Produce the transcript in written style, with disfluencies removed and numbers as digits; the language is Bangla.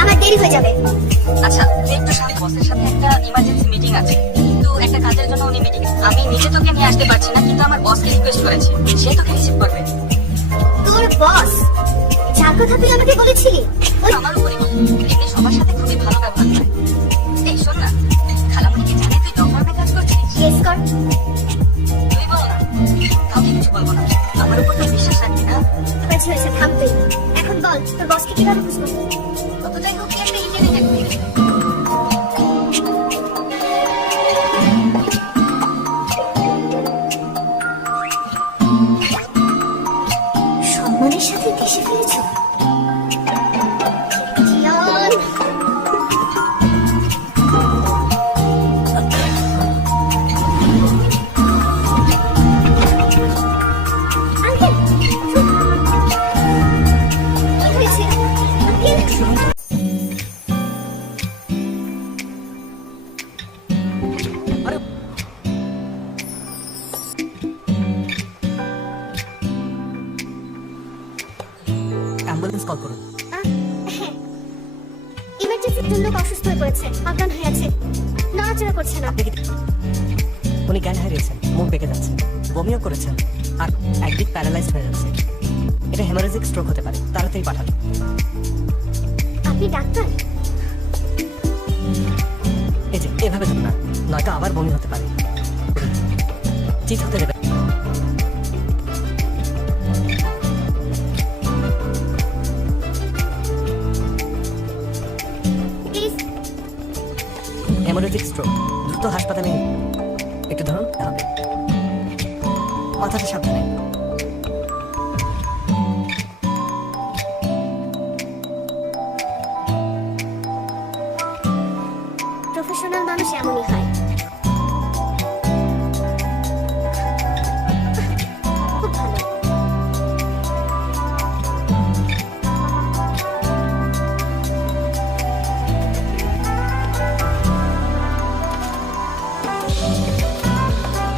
আমার দেরি হয়ে যাবে। আচ্ছা তুই একটু শান্ত, বসের সাথে একটা ইমার্জেন্সি মিটিং আছে, কিন্তু একটা কাজের জন্য উনি মিটিং, আমি নিজে তোকে নিয়ে আসতে পারছি না, কিন্তু আমার বসকে রিকোয়েস্ট করেছে, সে তোকে রিসিভ করবে। তোর বস? যার কথা তুই আমাকে বলেছিলি ওই আমার উপরে এমনি সবার সাথে খুবই ভালো ব্যবহার করে। এই শোন না, খালামণিকে জানে তুই ল ফার্মে কাজ করছিস? গেস কর। তুই বল না, কাউকে কিছু বলবো না, আমার উপর তো বিশ্বাস রাখবি না? হয়েছে হয়েছে, থাম তুই। এখন বল তোর বসকে কিভাবে বুঝবো? কতটাই হোক কি একটা ইন্টারভিউ থাকবে। সম্মানের সাথে ভেসে ফেলেছো জিয়ান। আঙ্কেল, কি হয়েছে আঙ্কেল? অ্যাম্বুলেন্স কল করুন। হ্যাঁ, ইমার্জেন্সির জন্য অসুস্থ হয়ে পড়েছে, অজ্ঞান হয়ে আছে, নড়াচড়া করছে না। উনি জ্ঞান হারিয়েছেন, মুখ বেঁকে যাচ্ছে, বমিও করেছেন, আর একদিক প্যারালাইজড হয়ে যাচ্ছে। এটা হেমারেজিক স্ট্রোক হতে পারে, তাড়াতাড়ি পাঠান। আপনি ডাক্তার? এই যে এভাবে দেন না, নয়তো আবার বমি হতে পারে। চিত হতে দেবে। হেমারেজিক স্ট্রোক, দ্রুত হাসপাতালে নিন। একটু ধরুন, হবে। মাথাটা সাবধানে। প্রফেশনাল মানুষ এমনই হয়।